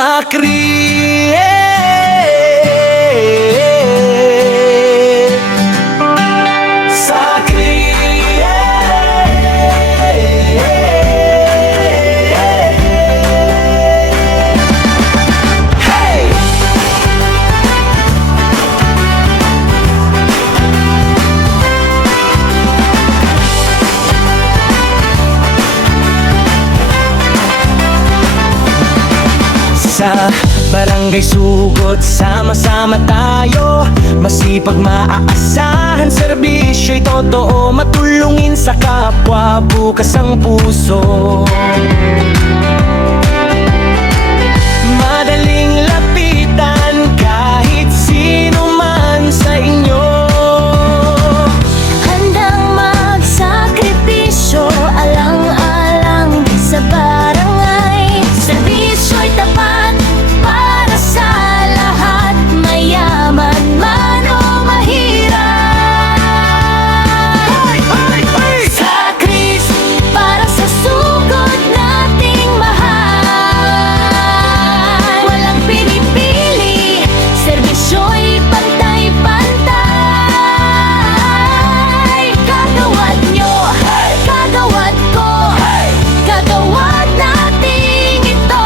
Sakri Sakri Hey! Sa barangay Sugod, sama-sama tayo. Masipag, maaasahan, serbisyo'y totoo. Matulungin sa kapwa, bukas ang puso. Madaling lapitan kahit sino man sa inyo. Handang magsakripisyo, alang-alang sa barangay. Serbisyo'y tapat para sa lahat, mayaman man o mahirap. Sa Kris, para sa sugod nating mahal. Walang pinipili, serbisyo'y pantay-pantay. Kagawad nyo, kagawad ko, kagawad nating ito.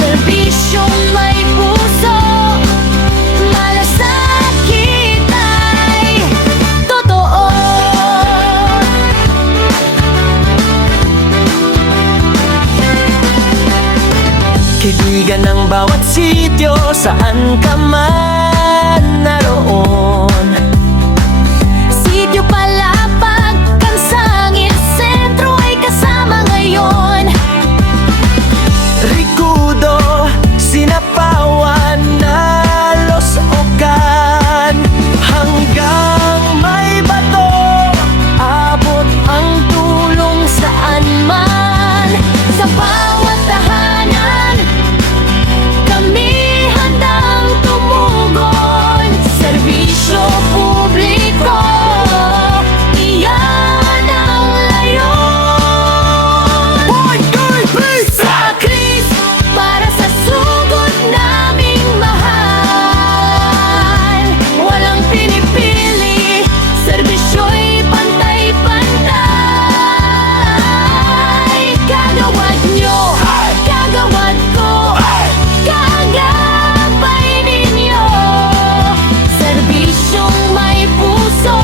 Serbisyong may puso, malasakit ay totoo. Kaibigan ng bawat sityo, saan ka man naroon. Sityo Palapag, Kansangit, Sentro ay kasama ngayon. Rikudo, Sinapawan, Nalos, Ocan, hanggang May Bato, abot ang tulong Saan man, sa bawat tahanan, kami handang tumugon. Serbisyo publiko, iyan ang layon. Sa Kris, para sa sugod naming mahal. Walang pinipili, serbisyo'y pantay-pantay. Kagawad nyo, kagawad ko, kagabay ninyo. Serbisyong may puso,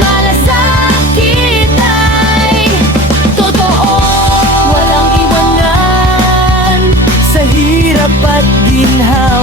malasakit ay totoo. Walang iwanan sa hirap at ginhawa.